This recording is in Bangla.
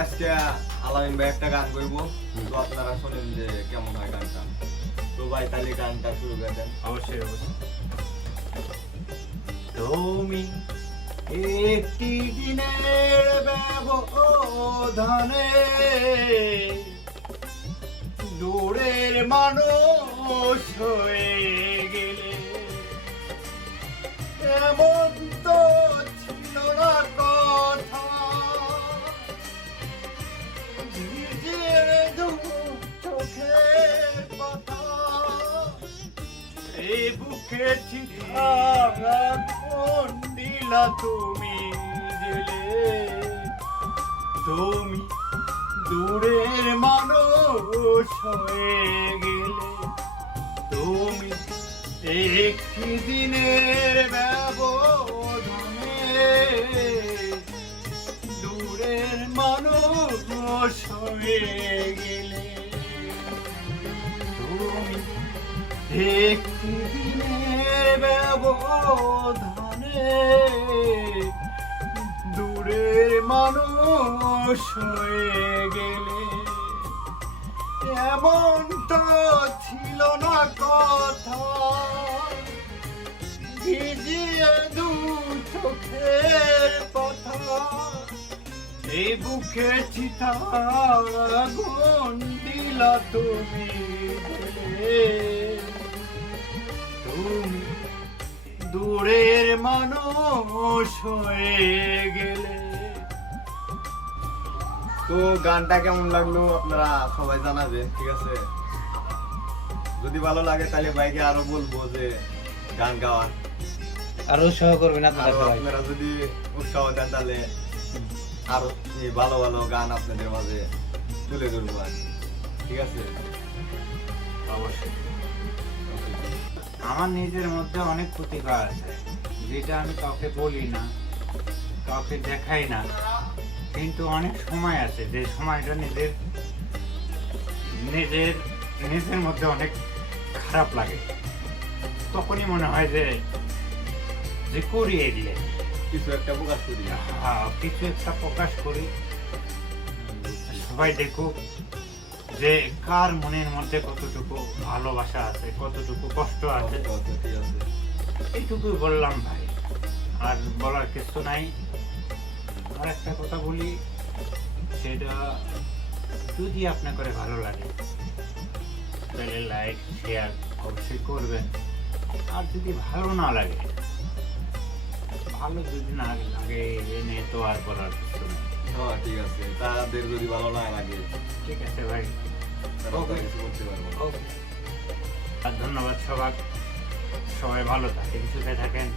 আজকে আলামিন ভাই একটা গান গাইবো, তো আপনারা শুনেন যে কেমন হয় গানটা। তো ভাই তাহলে গানটা শুরু করে দেন। অবশ্যই অবশ্যই। তুমি একটি দিনের ব্যবধানে দূরের মানুষ হয়ে গেলে, এমন তো ছিল না কথা, নিজের দু চোখের কথা, এই বুকে চিঠা কোন দিলা তুমি গেলে, তুমি দূরের মানুষ হয়ে গেলে, তুমি একটি দিনের ব্যবধানে দূরের মানুষ হয়ে গেলে, তুমি একটি দিনের ব্যবধানে দূরের মানুষ হয়ে গেলে, এমন তো ছিল না কথা, ভিজিয়ে দু চোখের কথা, এই বুকে চিতা গুণ দিলা তুমি গেলে, তুমি দূরের মানুষ হয়ে গেলে। তো গানটা কেমন লাগলো আপনারা সবাই জানাবেন, ঠিক আছে? যদি ভালো লাগে তাহলে ভাইকে আরো বলবো যে গান গাওয়ান, আরো উৎসাহ করবেন আপনারা আরো সবাই। আপনারা যদি উৎসাহ দেন তাহলে আরো এই ভালো ভালো গান আপনাদের মাঝে তুলে ধরবো আর কি। ঠিক আছে? অবশ্যই। আমার নিজের মধ্যে অনেক প্রতিভা আছে, যেটা আমি কাউকে বলি না, কাউকে দেখাই না, কিন্তু অনেক সময় আছে যে সময়টা নিজের নিজের নিজের মধ্যে অনেক খারাপ লাগে, তখনই মনে হয় যে যে করি এগুলো, কিছু একটা প্রকাশ করি। কিছু একটা প্রকাশ করি, সবাই দেখুক যে কার মনের মধ্যে কতটুকু ভালোবাসা আছে, কতটুকু কষ্ট আছে। ঠিক আছে, এইটুকুই বললাম ভাই, আর বলার কিছু নাই। আর একটা কথা বলি, সেটা যদি আপনাদের ভালো লাগে তাহলে লাইক শেয়ার অবশ্যই করবেন, আর যদি ভালো না লাগে, ভালো যদি না লাগে এনে তো আর বলার কিছু নেই। হ্যাঁ ঠিক আছে, তাদের যদি ভালো না লাগে ঠিক আছে ভাই, তারা তো কিছু করতে পারবো না। আর ধন্যবাদ সবাই, সবাই ভালো থাকেন, সুখে থাকেন।